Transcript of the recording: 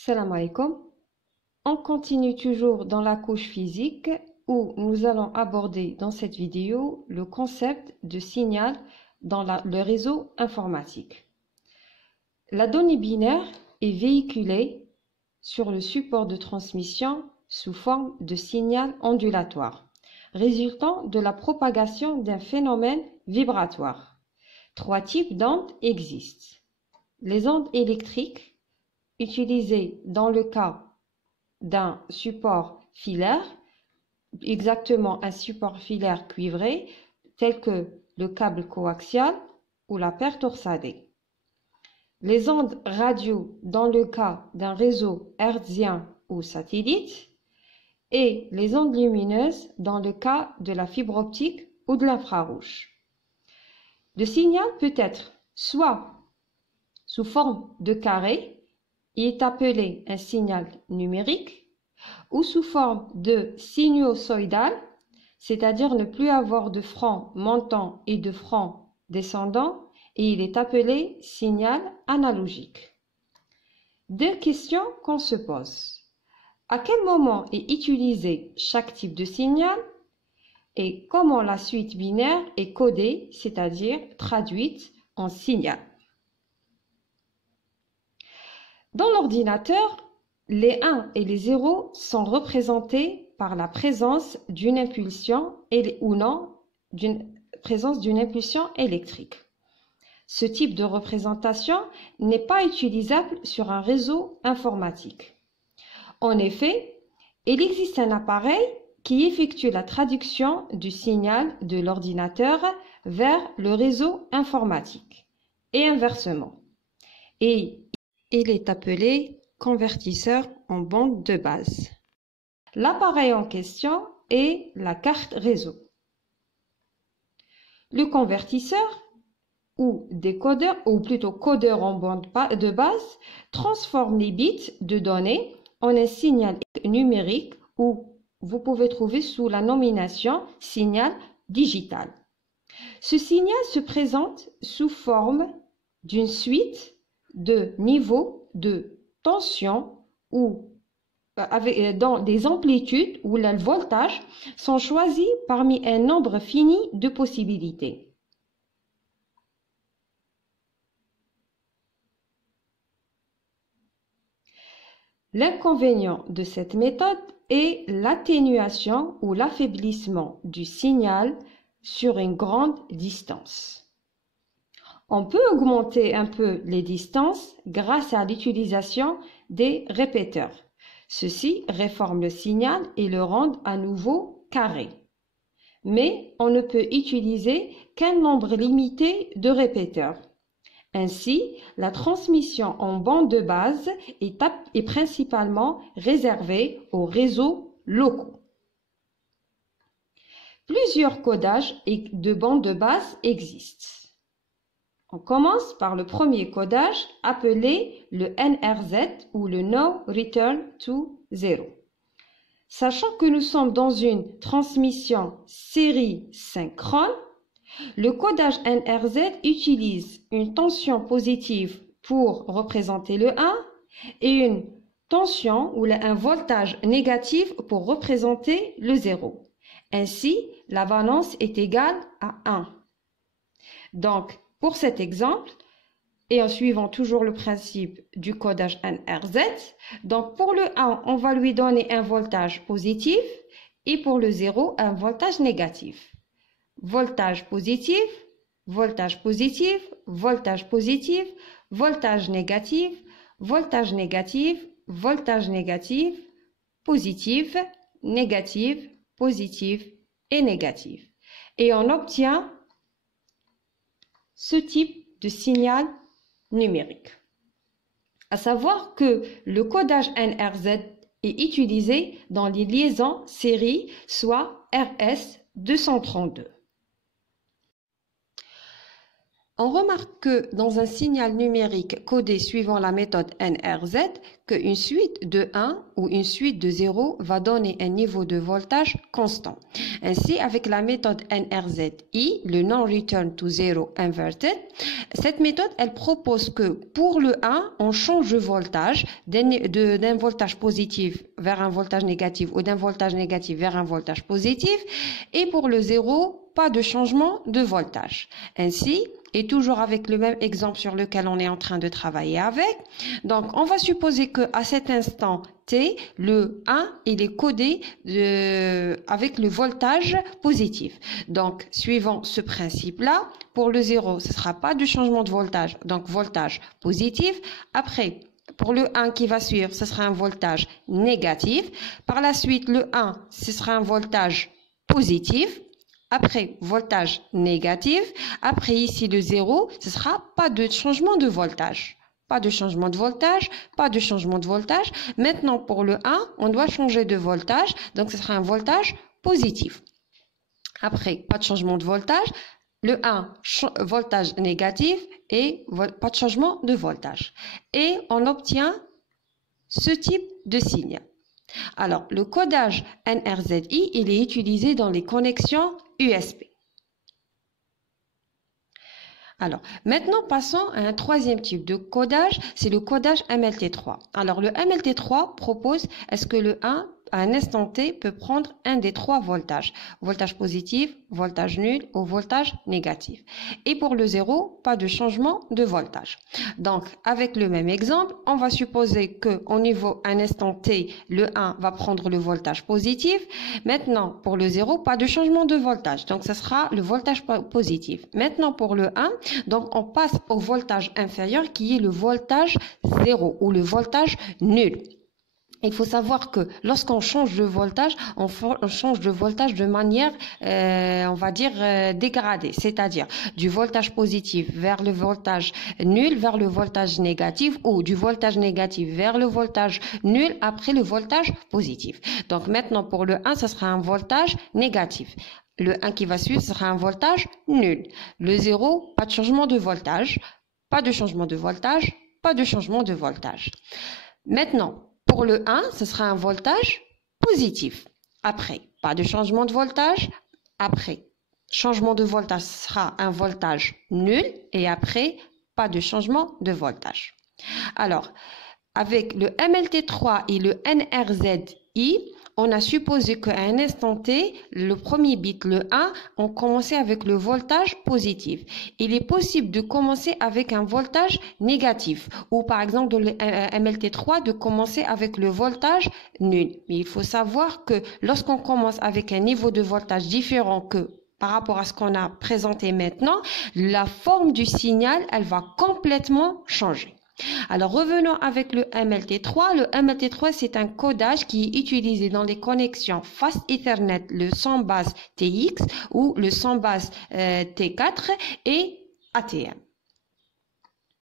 Salam alaikum. On continue toujours dans la couche physique où nous allons aborder dans cette vidéo le concept de signal dans le réseau informatique. La donnée binaire est véhiculée sur le support de transmission sous forme de signal ondulatoire, résultant de la propagation d'un phénomène vibratoire. Trois types d'ondes existent. Les ondes électriques, utilisées dans le cas d'un support filaire, exactement un support filaire cuivré, tel que le câble coaxial ou la paire torsadée. Les ondes radio dans le cas d'un réseau hertzien ou satellite, et les ondes lumineuses dans le cas de la fibre optique ou de l'infrarouge. Le signal peut être soit sous forme de carré, il est appelé un signal numérique, ou sous forme de sinusoïdal, c'est-à-dire ne plus avoir de franc montant et de franc descendant, et il est appelé signal analogique. Deux questions qu'on se pose. À quel moment est utilisé chaque type de signal et comment la suite binaire est codée, c'est-à-dire traduite en signal. Dans l'ordinateur, les 1 et les 0 sont représentés par la présence d'une impulsion ou non d'une présence d'une impulsion électrique. Ce type de représentation n'est pas utilisable sur un réseau informatique. En effet, il existe un appareil qui effectue la traduction du signal de l'ordinateur vers le réseau informatique et inversement. Et il est appelé convertisseur en bande de base. L'appareil en question est la carte réseau. Le convertisseur ou décodeur, ou plutôt codeur en bande de base, transforme les bits de données en un signal numérique ou vous pouvez trouver sous la nomination signal digital. Ce signal se présente sous forme d'une suite de niveaux de tension ou dans des amplitudes où les voltages sont choisis parmi un nombre fini de possibilités. L'inconvénient de cette méthode est l'atténuation ou l'affaiblissement du signal sur une grande distance. On peut augmenter un peu les distances grâce à l'utilisation des répéteurs. Ceux-ci réforment le signal et le rendent à nouveau carré. Mais on ne peut utiliser qu'un nombre limité de répéteurs. Ainsi, la transmission en bande de base est principalement réservée aux réseaux locaux. Plusieurs codages de bandes de base existent. On commence par le premier codage appelé le NRZ ou le No Return to Zero. Sachant que nous sommes dans une transmission série synchrone, le codage NRZ utilise une tension positive pour représenter le 1 et une tension ou un voltage négatif pour représenter le 0. Ainsi, la valence est égale à 1. Donc, pour cet exemple, et en suivant toujours le principe du codage NRZ, donc pour le 1, on va lui donner un voltage positif et pour le 0, un voltage négatif. Voltage positif, voltage positif, voltage positif, voltage négatif, voltage négatif, voltage négatif, positif, négatif, positif et négatif. Et on obtient ce type de signal numérique. À savoir que le codage NRZ est utilisé dans les liaisons série, soit RS232. On remarque que dans un signal numérique codé suivant la méthode NRZ, qu'une suite de 1 ou une suite de 0 va donner un niveau de voltage constant. Ainsi, avec la méthode NRZI, le Non-Return to Zero Inverted, cette méthode, elle propose que pour le 1, on change de voltage d'un voltage positif vers un voltage négatif ou d'un voltage négatif vers un voltage positif, et pour le 0, pas de changement de voltage. Ainsi, et toujours avec le même exemple sur lequel on est en train de travailler avec. Donc, on va supposer qu'à cet instant T, le 1, il est codé avec le voltage positif. Donc, suivant ce principe-là, pour le 0, ce ne sera pas de changement de voltage, donc voltage positif. Après, pour le 1 qui va suivre, ce sera un voltage négatif. Par la suite, le 1, ce sera un voltage positif. Après, voltage négatif. Après, ici, le 0, ce sera pas de changement de voltage. Pas de changement de voltage, pas de changement de voltage. Maintenant, pour le 1, on doit changer de voltage. Donc, ce sera un voltage positif. Après, pas de changement de voltage. Le 1, voltage négatif et pas de changement de voltage. Et on obtient ce type de signal. Alors, le codage NRZI, il est utilisé dans les connexions USB. Alors, maintenant, passons à un troisième type de codage, c'est le codage MLT3. Alors, le MLT3 propose, est-ce que le 1, à un instant T, peut prendre un des trois voltages, voltage positif, voltage nul ou voltage négatif. Et pour le 0, pas de changement de voltage. Donc, avec le même exemple, on va supposer qu'au niveau un instant T, le 1 va prendre le voltage positif. Maintenant, pour le 0, pas de changement de voltage. Donc, ce sera le voltage positif. Maintenant, pour le 1, donc on passe au voltage inférieur qui est le voltage 0 ou le voltage nul. Il faut savoir que lorsqu'on change de voltage, on change de voltage de manière, on va dire, dégradée. C'est-à-dire du voltage positif vers le voltage nul, vers le voltage négatif, ou du voltage négatif vers le voltage nul après le voltage positif. Donc maintenant, pour le 1, ce sera un voltage négatif. Le 1 qui va suivre, ce sera un voltage nul. Le 0, pas de changement de voltage, pas de changement de voltage, pas de changement de voltage. Maintenant, pour le 1, ce sera un voltage positif. Après, pas de changement de voltage. Après, changement de voltage sera un voltage nul. Et après, pas de changement de voltage. Alors, avec le MLT3 et le NRZI, on a supposé qu'à un instant T, le premier bit, le 1, on commençait avec le voltage positif. Il est possible de commencer avec un voltage négatif, ou par exemple dans le MLT3, de commencer avec le voltage nul. Mais il faut savoir que lorsqu'on commence avec un niveau de voltage différent que par rapport à ce qu'on a présenté maintenant, la forme du signal, elle va complètement changer. Alors revenons avec le MLT3. Le MLT3, c'est un codage qui est utilisé dans les connexions Fast Ethernet, le 100 base TX ou le 100 base T4 et ATM.